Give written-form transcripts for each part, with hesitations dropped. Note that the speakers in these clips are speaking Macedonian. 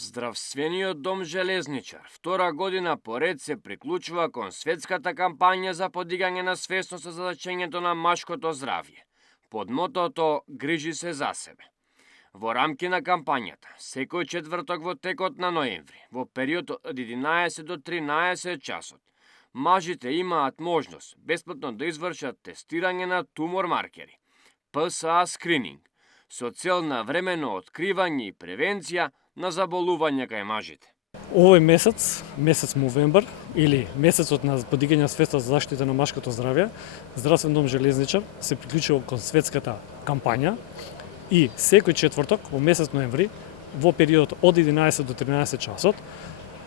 Здравствениот дом Железничар втора година поред се приклучува кон светската кампања за подигање на свесноста за зачењето на машкото здравје, под мотото "Грижи се за себе". Во рамки на кампањата, секој четврток во текот на ноември, во период од 11 до 13 часот, мажите имаат можност бесплатно да извршат тестирање на тумор маркери, ПСА скрининг, со цел на временно откривање и превенција на заболувања кај мажите. Овој месец новембар, или месецот на подигање на свеста за заштита на машкото здравје, Здравствен дом Железничар се приклучува кон светската кампања и секој четврток во месец ноември, во период од 11 до 13 часот,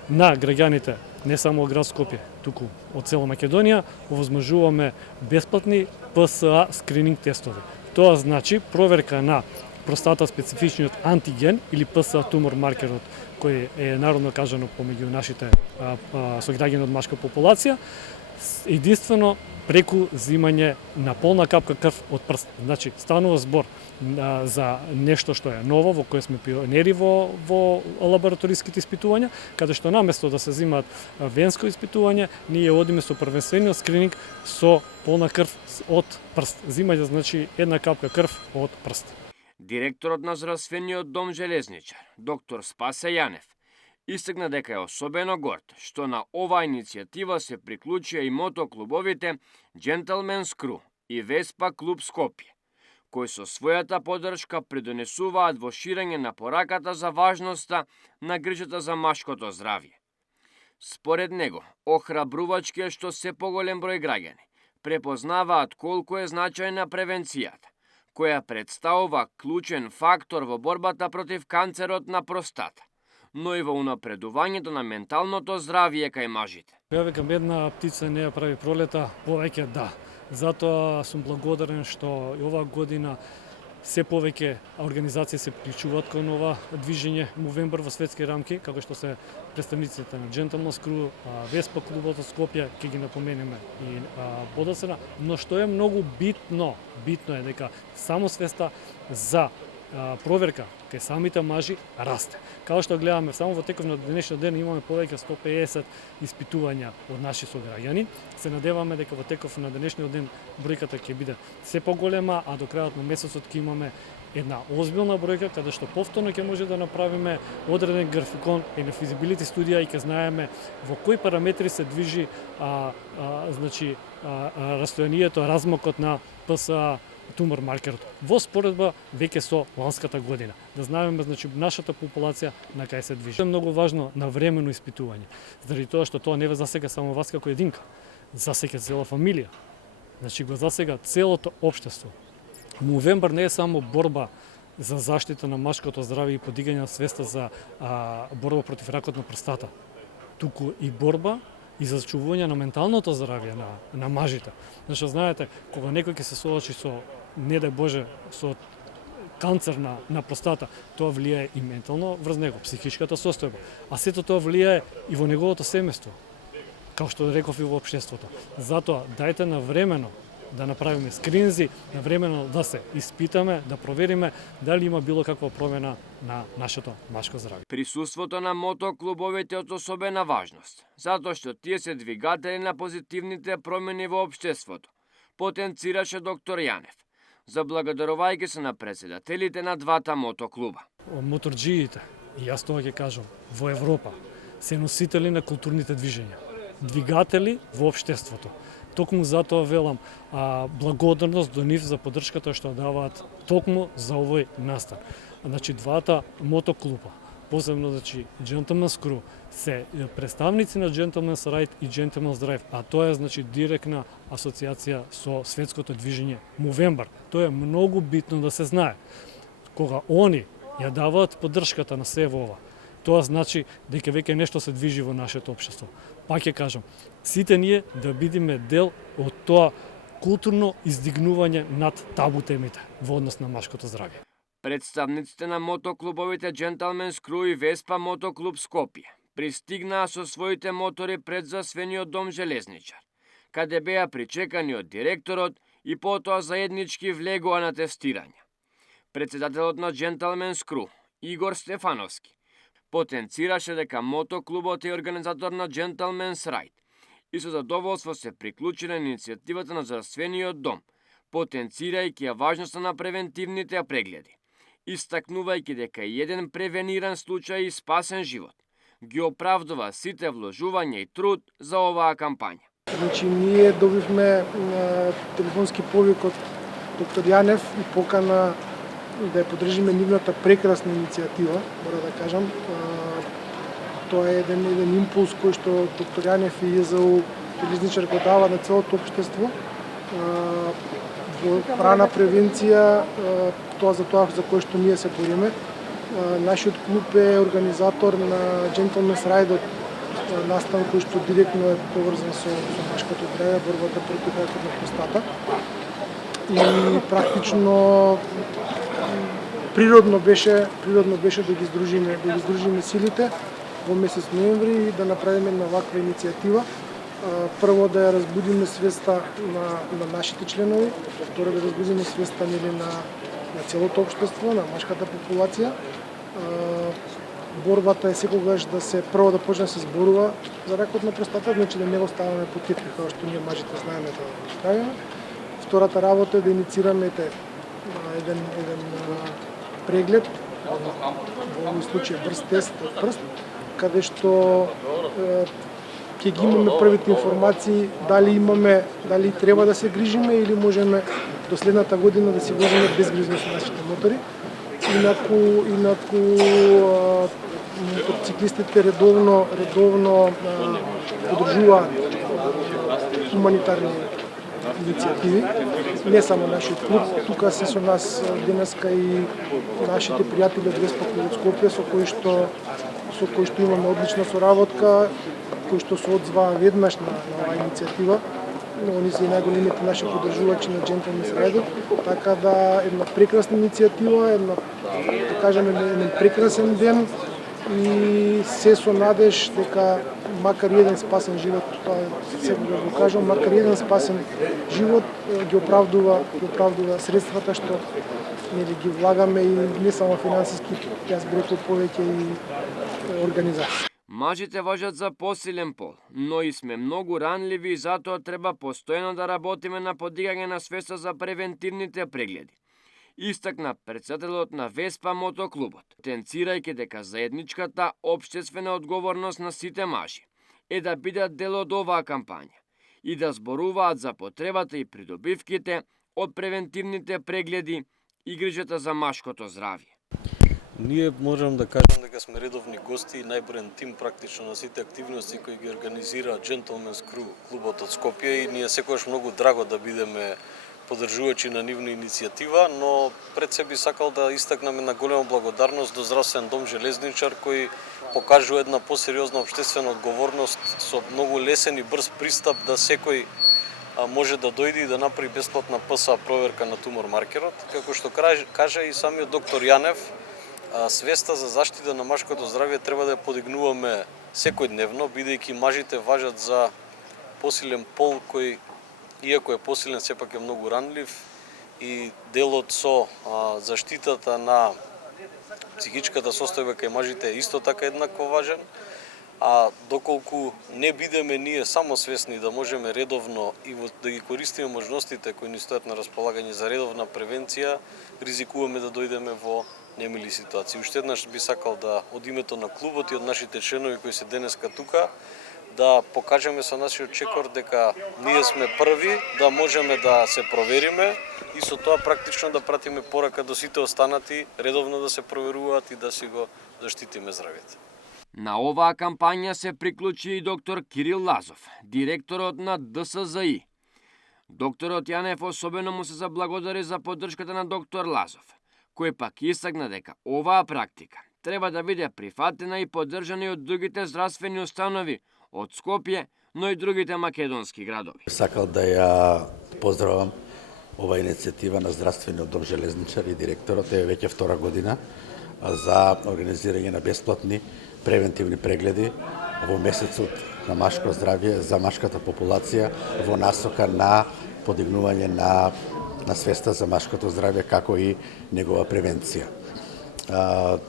на граѓаните не само од град Скопје, туку од цела Македонија, овозможуваме бесплатни ПСА скрининг тестови. Тоа значи проверка на простата специфичниот антиген или ПСА тумор маркерот, кој е народно кажано помеѓу нашите сограѓани од машка популација, единствено преку зимање на полна капка крв од прст. Значи, станува збор за нешто што е ново, во кое сме пионери во лабораториските испитувања, каде што наместо да се зимаат венско испитување, ние одиме со првенствениот скрининг со полна крв од прст. Зимање значи една капка крв од прст. Директорот на Здравствениот дом Железничар, доктор Спасе Јанев, истакна дека е особено горд што на оваа иницијатива се приклучија и мотоклубовите Gentleman's Crew и Веспа клуб Скопје, кои со својата поддршка придонесуваат во ширење на пораката за важноста на грижата за машкото здравје. Според него, охрабрувачки е што се поголем број граѓани препознаваат колку е значајна превенцијата, која представува клучен фактор во борбата против канцерот на простата, но и во унапредувањето на менталното здравје кај мажите. Ја векам, една птица не ја прави пролета, повеќе да. Затоа сум благодарен што и оваа година се повеќе организации се приклучуваат кон ова движење Movember во светски рамки, како што се представниците на Gentleman's Crew, Веспа клубот од Скопје, ќе ги напоменеме и подоцна, но што е многу битно е дека само свеста за проверка кај самите мажи расте. Како што гледаме, само во теков на денешниот ден имаме повеќе 150 испитувања од наши сограѓани. Се надеваме дека во теков на денешниот ден бројката ќе биде се поголема, а до крајот на месецот ќе имаме една озбилна бројка, каде што повторно ќе може да направиме одреден графикон и на физибилити студија и ќе знаеме во кои параметри се движи растојанието, размакот на ПСА тумор маркерот во споредба веќе со ланската година. Да знаеме нашата популација на кај се движи. Тоа е многу важно на времено испитување, заради тоа што тоа не ве засега само вас како единка, засега цела фамилија. Значи го засега целото општество. Movember не е само борба за заштита на машкото здравје и подигање на свеста за борба против ракот на простата, туку и борба и за зачувување на менталното здравје на мажите. Зашто знаете, кога некој ќе се соочи со, не дај Боже, со канцер на простата, тоа влијае и ментално врз него, психичката состојба, а сето тоа влијае и во неговото семејство, како што реков и во општеството. Затоа, дајте навремено да направиме скринзи, навремено да се испитаме, да провериме дали има било каква промена на нашето машко здравје. Присуството на мотоклубовите од особена важност, затоа што тие се двигатели на позитивните промени во општеството, потенцираше доктор Јанев, заблагодарувајќи се на председателите на двата мотоклуба. Моторџиите, и јас тоа ќе кажам, во Европа се носители на културните движења, двигатели во општеството. Токму затоа велам благодарност до нив за поддршката што даваат токму за овој настан. Значи двата мотоклуба, посебно Gentleman's Crew, се представници на Gentleman's Ride и Gentleman's Drive, а тоа е директна асоциација со светското движење Movember. Тоа е многу битно да се знае. Кога они ја даваат поддршката на се ова, тоа значи дека веќе нешто се движи во нашето општество. Пак ќе кажам, сите ние да бидеме дел од тоа културно издигнување над табу темите во однос на машкото здравје. Представниците на мотоклубовите Gentleman's Crew и Веспа мотоклуб Скопје пристигнаа со своите мотори пред Здравствениот дом Железничар, каде беа причекани од директорот и потоа заеднички влегоа на тестирање. Председателот на Gentleman's Crew, Игор Стефановски, потенцираше дека мотоклубот е организатор на Gentlemen's Ride и со задоволство се приклучи на иницијативата на здравствениот дом, потенцирајќи ја важноста на превентивните прегледи, истакнувајќи дека еден превениран случај и спасен живот ги оправдува сите вложувања и труд за оваа кампања. Значи, ние добивме телефонски повик од доктор Јанев и покана да ја подржиме нивната прекрасна иницијатива, мора да кажам. Тоа е еден импулс кој што доктор Јанев и ЕЗУ железничар го дава на целото општество. Рана превенција, тоа за кој што ние се бориме. Нашиот клуб е организатор на Gentlemen's Ride, настан кој што директно е поврзан со машкото здравје, борбата против ракот на простата. И практично природно беше да ги здружиме силите во месец ноември и да направиме една ваква иницијатива. Прво да ја разбудиме свеста на нашите членови, второ да разбудиме свеста на целото општество, на машката популација. Борбата е секогаш да се прво да почне да се зборува за ракот на простата, значи да не го ставаме по титли како што ние мажите знаеме да го правиме. Втората работа е да инициираме еден преглед, во овој случај брз тест од прст, каде што ќе ги имаме првите информации дали треба да се грижиме или можеме до следната година да се возиме безгрижно со нашите мотори. Инаку мотоциклистите редовно подржуваат хуманитарни иницијативи. Не само нашиот клуб, тука се со нас денеска и нашите пријатели од Веспа од Скопје со кои што имаме одлична соработка, кои што се одзваа веднаш на оваа иницијатива. Они се и најголемите наши поддржувачи на Gentlemen's Ride, така да една прекрасна иницијатива, да кажеме еден прекрасен ден и се со надеж дека макар еден спасен живот, тоа секогаш го кажам, макар еден спасен живот ги оправдува средствата што ги влагаме и не само финансиски, јас би рекол повеќе и организација. Мажите важат за посилен пол, но и сме многу ранливи и затоа треба постојано да работиме на подигање на свеста за превентивните прегледи. Истакна претседателот на Веспа мотоклубот, потенцирајќи дека заедничката општествена одговорност на сите мажи е да бидат дел од оваа кампања и да зборуваат за потребата и придобивките од превентивните прегледи и грижата за машкото здравје. Ние можам да кажам дека сме редовни гости и најбрен тим практично на сите активности кои ги организира Gentlemen's Crew клубот од Скопје и ние секогаш многу драго да бидеме поддржувачи на нивна иницијатива, но пред се би сакал да истакнам една голема благодарност до Здравствен дом Железничар кој покажува една посериозна општествена одговорност со многу лесен и брз пристап да секој може да дојде и да направи бесплатна ПСА проверка на тумор маркерот. Како што кажа и самиот доктор Јанев, свеста за заштита на машкото здравје треба да ја подигнуваме секојдневно, бидејќи мажите важат за посилен пол кој, иако е посилен, сепак е многу ранлив и делот со заштитата на психичката состојба кај мажите е исто така еднакво важен. А доколку не бидеме ние само свесни да можеме редовно и да ги користиме можностите кои ни стојат на располагање за редовна превенција, ризикуваме да дојдеме во немили ситуации. Уште еднаш би сакал да од името на клубот и од нашите членови кои се денеска тука да покажеме со нашиот чекор дека ние сме први да можеме да се провериме и со тоа практично да пратиме порака до сите останати редовно да се проверуваат и да си го заштитиме здравјето. На оваа кампања се приклучи и доктор Кирил Лазов, директорот на ДСЗИ. Докторот Јанев особено му се заблагодари за поддршката на доктор Лазов, кој пак истакна дека оваа практика треба да биде прифатена и поддржана и од другите здравствени установи од Скопје, но и другите македонски градови. Сакал да ја поздравам ова иницијатива на Здравствениот дом Железничар и директорот е веќе втора година за организирање на бесплатни превентивни прегледи во месецот на машко здравје за машката популација во насока на подигнување на свеста за машкото здравје како и негова превенција.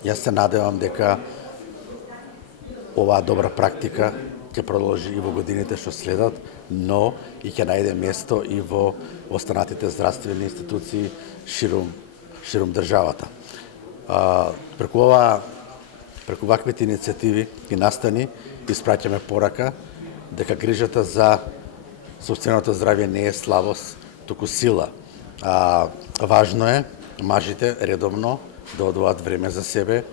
Јас се надевам дека оваа добра практика ќе продолжи и во годините што следат, но и ќе најде место и во останатите здравствени институции ширум државата. Преку ваквите иницијативи и настани испраќаме порака дека грижата за сопственото здравје не е слабост, туку сила. Важно е мажите редовно да одвоат време за себе,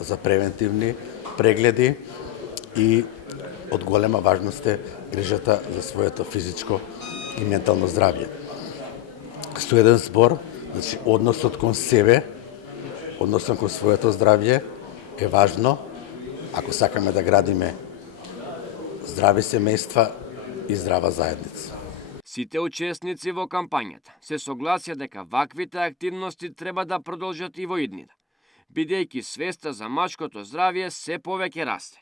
за превентивни прегледи и од голема важност е грижата за своето физичко и ментално здравје. Со еден збор, значи односот кон себе, односот кон своето здравје е важно ако сакаме да градиме здрави семејства и здрава заедница. Сите учесници во кампањата се согласија дека ваквите активности треба да продолжат и во иднина, бидејќи свеста за машкото здравје се повеќе расте.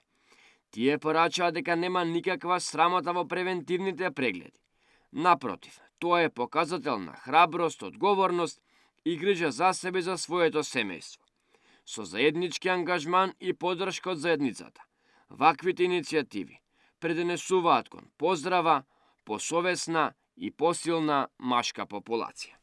Тие порачаа дека нема никаква срамота во превентивните прегледи. Напротив, тоа е показател на храброст, одговорност и грижа за себе и за своето семејство. Со заеднички ангажман и поддршка од заедницата, ваквите иницијативи преденесуваат кон поздрава, посовесна и посилна машка популација.